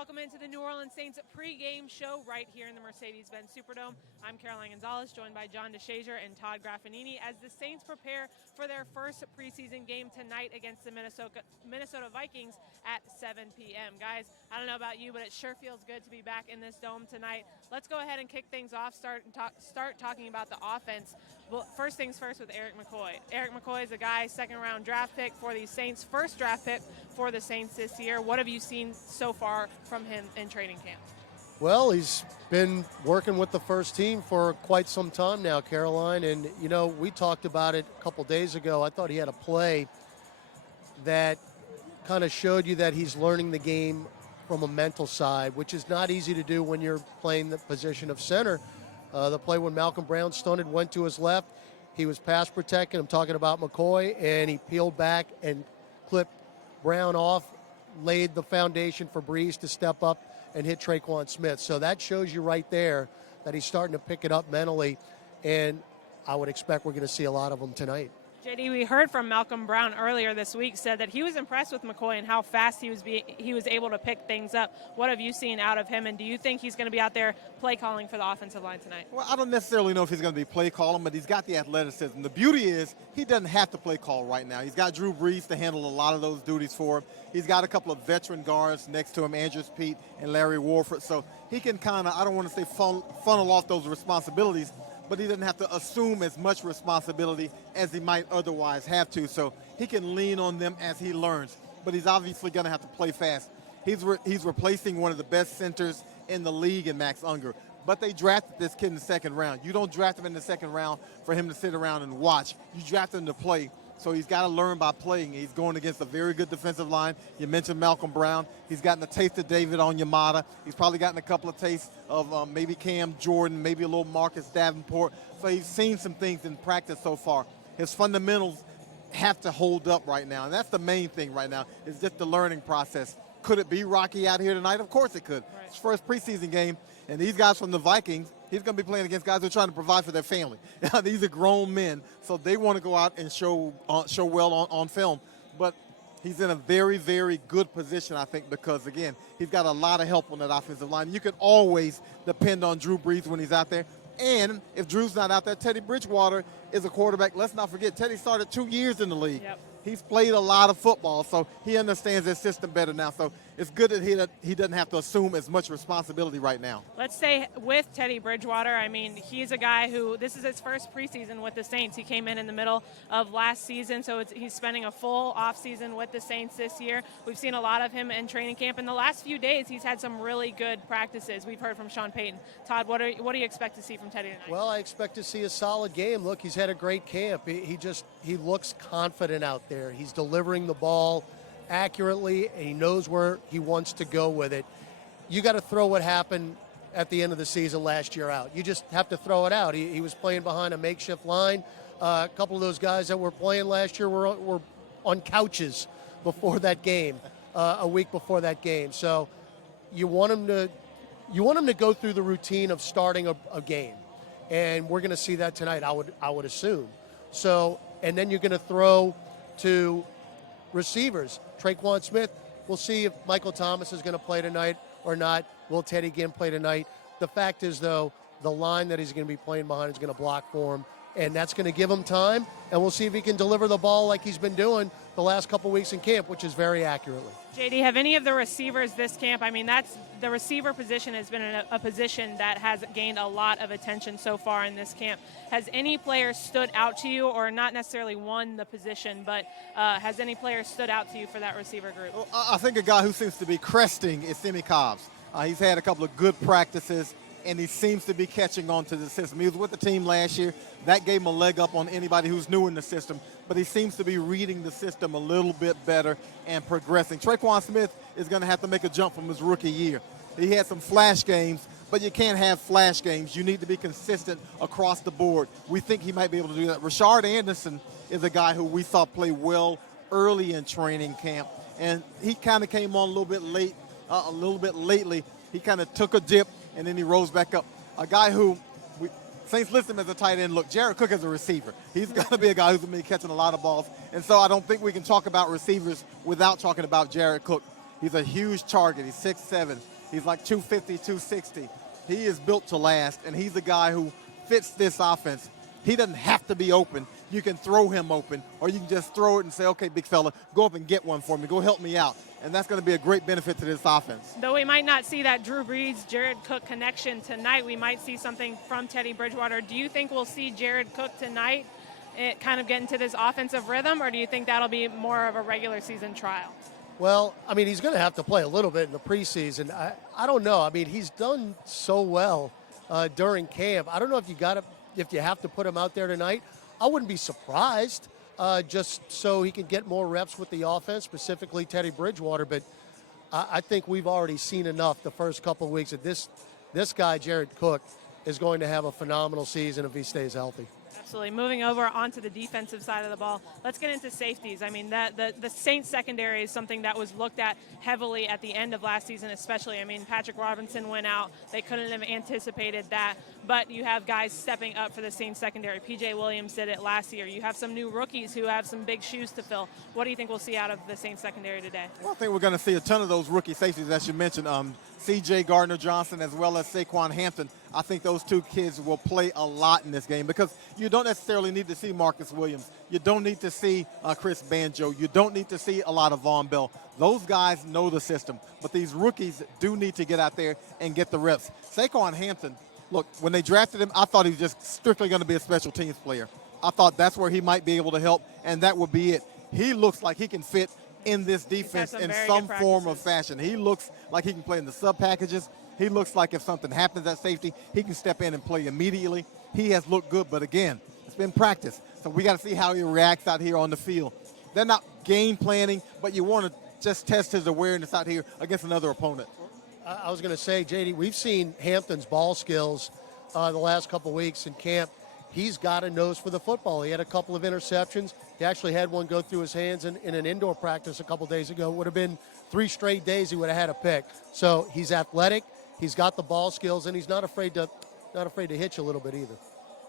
Welcome into the New Orleans Saints pregame show right here in the Mercedes-Benz Superdome. I'm Caroline Gonzalez, joined by John DeShazier and Todd Graffinini as the Saints prepare for their first preseason game tonight against the Minnesota Vikings at 7 p.m. Guys, I don't know about you, but it sure feels good to be back in this dome tonight. Let's go ahead and kick things off, start talking about the offense. Well, first things first with Eric McCoy. Eric McCoy is a guy, second-round draft pick for the Saints, first draft pick for the Saints this year. What have you seen so far from him in training camp? Well, he's been working with the first team for quite some time now, Caroline. And, you know, we talked about it a couple days ago. I thought he had a play that kind of showed you that he's learning the game from a mental side, which is not easy to do when you're playing the position of center. The play when Malcolm Brown stunted, went to his left. He was pass protecting. I'm talking about McCoy, and he peeled back and clipped Brown off, laid the foundation for Breeze to step up and hit Traquan Smith. So that shows you right there that he's starting to pick it up mentally, and I would expect we're going to see a lot of them tonight. JD, we heard from Malcolm Brown earlier this week, said that he was impressed with McCoy and how fast he was able to pick things up. What have you seen out of him, and do you think he's going to be out there play calling for the offensive line tonight? Well, I don't necessarily know if he's going to be play calling, but he's got the athleticism. The beauty is he doesn't have to play call right now. He's got Drew Brees to handle a lot of those duties for him. He's got a couple of veteran guards next to him, Andrews Pete and Larry Warford, so he can kind of, I don't want to say funnel off those responsibilities, but he doesn't have to assume as much responsibility as he might otherwise have to. So he can lean on them as he learns. But he's obviously going to have to play fast. He's replacing one of the best centers in the league in Max Unger. But they drafted this kid in the second round. You don't draft him in the second round for him to sit around and watch. You draft him to play. So he's got to learn by playing. He's going against a very good defensive line. You mentioned Malcolm Brown. He's gotten a taste of David Onyemata. He's probably gotten a couple of tastes of maybe Cam Jordan, maybe a little Marcus Davenport. So he's seen some things in practice so far. His fundamentals have to hold up right now, and that's the main thing right now is just the learning process. Could it be rocky out here tonight? Of course it could. Right. It's his first preseason game, and these guys from the Vikings, he's going to be playing against guys who are trying to provide for their family. These are grown men, so they want to go out and show well on film. But he's in a very, very good position, I think, because, again, he's got a lot of help on that offensive line. You can always depend on Drew Brees when he's out there. And if Drew's not out there, Teddy Bridgewater is a quarterback. Let's not forget, Teddy started 2 years in the league. Yep. He's played a lot of football, so he understands his system better now. So it's good that he doesn't have to assume as much responsibility right now. Let's stay with Teddy Bridgewater. I mean, he's a guy who, this is his first preseason with the Saints. He came in the middle of last season, so he's spending a full offseason with the Saints this year. We've seen a lot of him in training camp. In the last few days, he's had some really good practices. We've heard from Sean Payton. Todd, what do you expect to see from Teddy tonight? Well, I expect to see a solid game. Look, he's had a great camp. He looks confident out there. He's delivering the ball accurately, and he knows where he wants to go with it. You got to throw what happened at the end of the season last year out. You just have to throw it out. He was playing behind a makeshift line. A couple of those guys that were playing last year were on couches before that game, a week before that game. So you want him to go through the routine of starting a game, and we're going to see that tonight. I would assume. So, and then you're going to throw to receivers. Traquan Smith, we'll see if Michael Thomas is going to play tonight or not. Will Teddy Ginn play tonight? The fact is, though, the line that he's going to be playing behind is going to block for him, and that's going to give him time, and we'll see if he can deliver the ball like he's been doing the last couple weeks in camp, which is very accurately. JD, have any of the receivers this camp, I mean, the receiver position has been a position that has gained a lot of attention so far in this camp. Has any player stood out to you, or not necessarily won the position, but has any player stood out to you for that receiver group? Well, I think a guy who seems to be cresting is Simi Cobbs. He's had a couple of good practices, and he seems to be catching on to the system. He was with the team last year. That gave him a leg up on anybody who's new in the system, but he seems to be reading the system a little bit better and progressing. Traquan Smith is going to have to make a jump from his rookie year. He had some flash games, but you can't have flash games. You need to be consistent across the board. We think he might be able to do that. Rashard Anderson is a guy who we thought played well early in training camp, and he kind of came on a little bit lately. He kind of took a dip, and then he rose back up. A guy who Saints list him as a tight end. Look, Jared Cook is a receiver. He's going to be a guy who's going to be catching a lot of balls. And so I don't think we can talk about receivers without talking about Jared Cook. He's a huge target. He's 6'7". He's like 250, 260. He is built to last, and he's a guy who fits this offense. He doesn't have to be open. You can throw him open, or you can just throw it and say, okay, big fella, go up and get one for me. Go help me out. And that's going to be a great benefit to this offense. Though we might not see that Drew Brees, Jared Cook connection tonight, we might see something from Teddy Bridgewater. Do you think we'll see Jared Cook tonight kind of get into this offensive rhythm, or do you think that'll be more of a regular season trial? Well, I mean, he's going to have to play a little bit in the preseason. I don't know. I mean, he's done so well during camp. I don't know if you have to put him out there tonight. I wouldn't be surprised just so he can get more reps with the offense, specifically Teddy Bridgewater. But I think we've already seen enough the first couple of weeks that this guy, Jared Cook, is going to have a phenomenal season if he stays healthy. Absolutely. Moving over onto the defensive side of the ball, let's get into safeties. I mean, the Saints secondary is something that was looked at heavily at the end of last season, especially. I mean, Patrick Robinson went out. They couldn't have anticipated that. But you have guys stepping up for the Saints secondary. P.J. Williams did it last year. You have some new rookies who have some big shoes to fill. What do you think we'll see out of the Saints secondary today? Well, I think we're going to see a ton of those rookie safeties, as you mentioned, C.J. Gardner-Johnson as well as Saquon Hampton. I think those two kids will play a lot in this game because you don't necessarily need to see Marcus Williams. You don't need to see Chris Banjo. You don't need to see a lot of Von Bell. Those guys know the system, but these rookies do need to get out there and get the reps. Saquon Hampton, look, when they drafted him, I thought he was just strictly going to be a special teams player. I thought that's where he might be able to help, and that would be it. He looks like he can fit in this defense in some form or fashion. He looks like he can play in the sub packages. He looks like if something happens at safety, he can step in and play immediately. He has looked good, but again, it's been practice. So we got to see how he reacts out here on the field. They're not game planning, but you want to just test his awareness out here against another opponent. I was going to say, JD, we've seen Hampton's ball skills the last couple weeks in camp. He's got a nose for the football. He had a couple of interceptions. He actually had one go through his hands in an indoor practice a couple days ago. It would have been 3 straight days he would have had a pick. So he's athletic. He's got the ball skills, and he's not afraid to hit you a little bit either.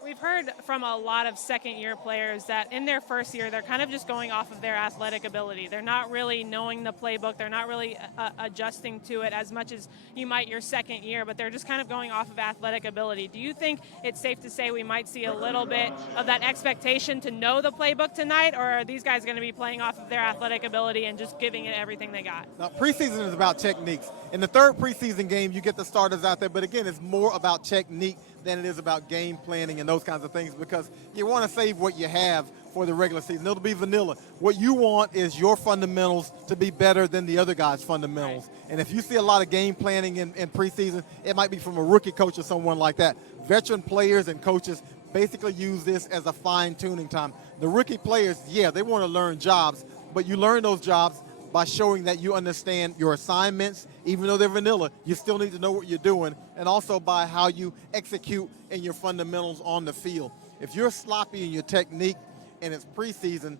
We've heard from a lot of second-year players that in their first year, they're kind of just going off of their athletic ability. They're not really knowing the playbook. They're not really adjusting to it as much as you might your second year, but they're just kind of going off of athletic ability. Do you think it's safe to say we might see a little bit of that expectation to know the playbook tonight, or are these guys going to be playing off of their athletic ability and just giving it everything they got? Now, preseason is about techniques. In the third preseason game, you get the starters out there, but again, it's more about technique than it is about game planning and those kinds of things because you want to save what you have for the regular season. It'll be vanilla. What you want is your fundamentals to be better than the other guy's fundamentals. Right. And if you see a lot of game planning in preseason, it might be from a rookie coach or someone like that. Veteran players and coaches basically use this as a fine-tuning time. The rookie players, yeah, they want to learn jobs, but you learn those jobs by showing that you understand your assignments. Even though they're vanilla, you still need to know what you're doing, and also by how you execute in your fundamentals on the field. If you're sloppy in your technique and it's preseason,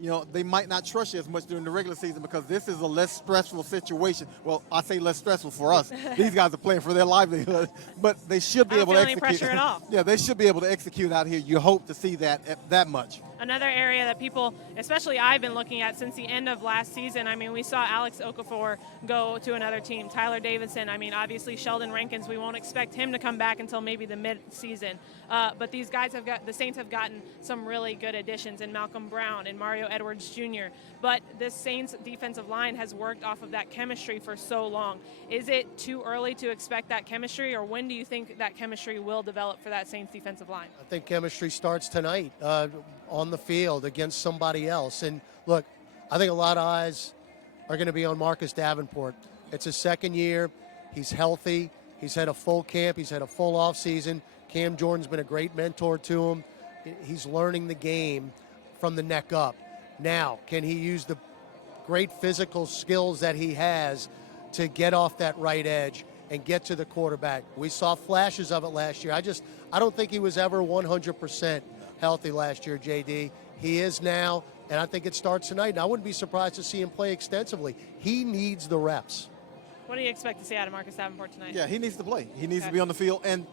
you know, they might not trust you as much during the regular season because this is a less stressful situation. Well, I say less stressful for us. These guys are playing for their livelihood, but they should be able to execute. Any pressure at all. Yeah, they should be able to execute out here. You hope to see that much. Another area that people, especially I've been looking at since the end of last season, I mean, we saw Alex Okafor go to another team. Tyler Davidson, I mean, obviously Sheldon Rankins, we won't expect him to come back until maybe the mid-season. But these guys the Saints have gotten some really good additions in Malcolm Brown and Mario Edwards Jr. But this Saints defensive line has worked off of that chemistry for so long. Is it too early to expect that chemistry, or when do you think that chemistry will develop for that Saints defensive line? I think chemistry starts tonight on the field against somebody else. And look, I think a lot of eyes are going to be on Marcus Davenport. It's his second year. He's healthy. He's had a full camp. He's had a full offseason. Cam Jordan's been a great mentor to him. He's learning the game from the neck up. Now, can he use the great physical skills that he has to get off that right edge and get to the quarterback? We saw flashes of it last year. I don't think he was ever 100% healthy last year, JD. He is now, and I think it starts tonight. And I wouldn't be surprised to see him play extensively. He needs the reps. What do you expect to see out of Marcus Davenport tonight? Yeah, he needs to play. He needs to be on the field, and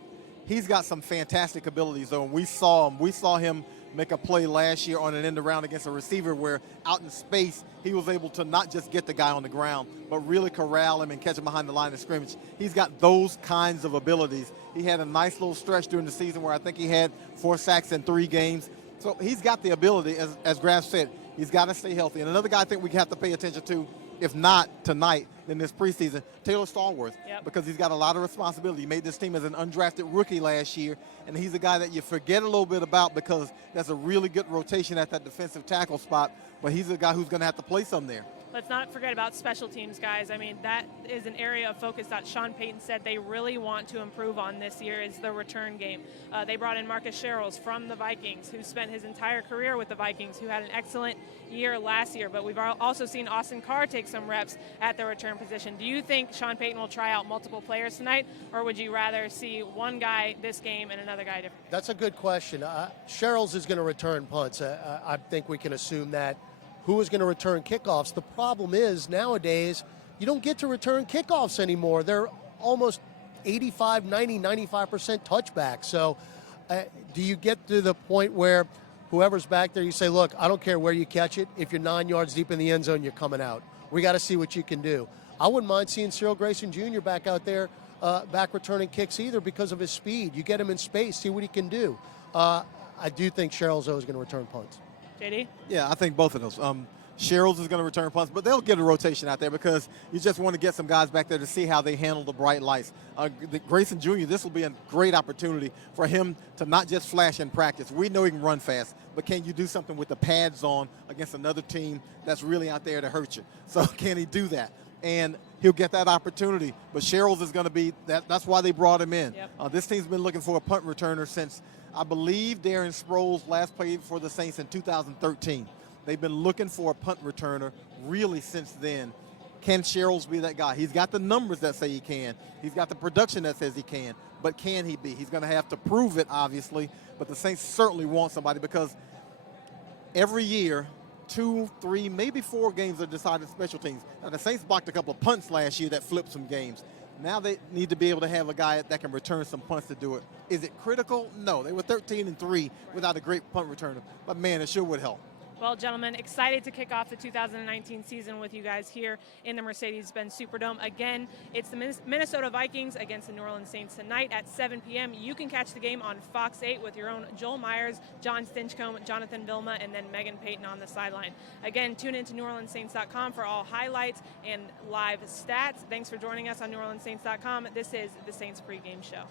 he's got some fantastic abilities, though. And we saw him make a play last year on an end around against a receiver where out in space he was able to not just get the guy on the ground, but really corral him and catch him behind the line of scrimmage. He's got those kinds of abilities. He had a nice little stretch during the season where I think he had 4 sacks in 3 games. So he's got the ability, as Graf said, he's got to stay healthy. And another guy I think we have to pay attention to, if not tonight, in this preseason, Taylor Stallworth, because he's got a lot of responsibility. He made this team as an undrafted rookie last year, and he's a guy that you forget a little bit about because that's a really good rotation at that defensive tackle spot, but he's a guy who's going to have to play some there. Let's not forget about special teams, guys. I mean, that is an area of focus that Sean Payton said they really want to improve on this year is the return game. They brought in Marcus Sherrills from the Vikings, who spent his entire career with the Vikings, who had an excellent year last year. But we've also seen Austin Carr take some reps at the return position. Do you think Sean Payton will try out multiple players tonight, or would you rather see one guy this game and another guy different? That's a good question. Sherrills is going to return punts. I think we can assume that. Who is going to return kickoffs? The problem is nowadays you don't get to return kickoffs anymore. They're almost 85, 90, 95% touchback. So do you get to the point where whoever's back there, you say, look, I don't care where you catch it. If you're 9 yards deep in the end zone, you're coming out. We got to see what you can do. I wouldn't mind seeing Cyril Grayson Jr. back out there, back returning kicks either because of his speed. You get him in space, see what he can do. I do think Sherrills is going to return punts. JD? Yeah, I think both of those. Sherrills is going to return punts, but they'll get a rotation out there because you just want to get some guys back there to see how they handle the bright lights. Grayson Jr., this will be a great opportunity for him to not just flash in practice. We know he can run fast, but can you do something with the pads on against another team that's really out there to hurt you? So can he do that? And he'll get that opportunity. But Sherrills is going to be that's why they brought him in. Yep. This team's been looking for a punt returner since, I believe, Darren Sproles last played for the Saints in 2013. They've been looking for a punt returner really since then. Can Sherrills be that guy? He's got the numbers that say he can. He's got the production that says he can. But can he be? He's going to have to prove it, obviously. But the Saints certainly want somebody because every year, 2, 3, maybe 4 games are decided special teams. Now, the Saints blocked a couple of punts last year that flipped some games. Now they need to be able to have a guy that can return some punts to do it. Is it critical? No. They were 13-3 without a great punt returner. But, man, it sure would help. Well, gentlemen, excited to kick off the 2019 season with you guys here in the Mercedes-Benz Superdome. Again, it's the Minnesota Vikings against the New Orleans Saints tonight at 7 p.m. You can catch the game on Fox 8 with your own Joel Myers, John Stinchcomb, Jonathan Vilma, and then Megan Payton on the sideline. Again, tune in to NewOrleansSaints.com for all highlights and live stats. Thanks for joining us on NewOrleansSaints.com. This is the Saints pregame show.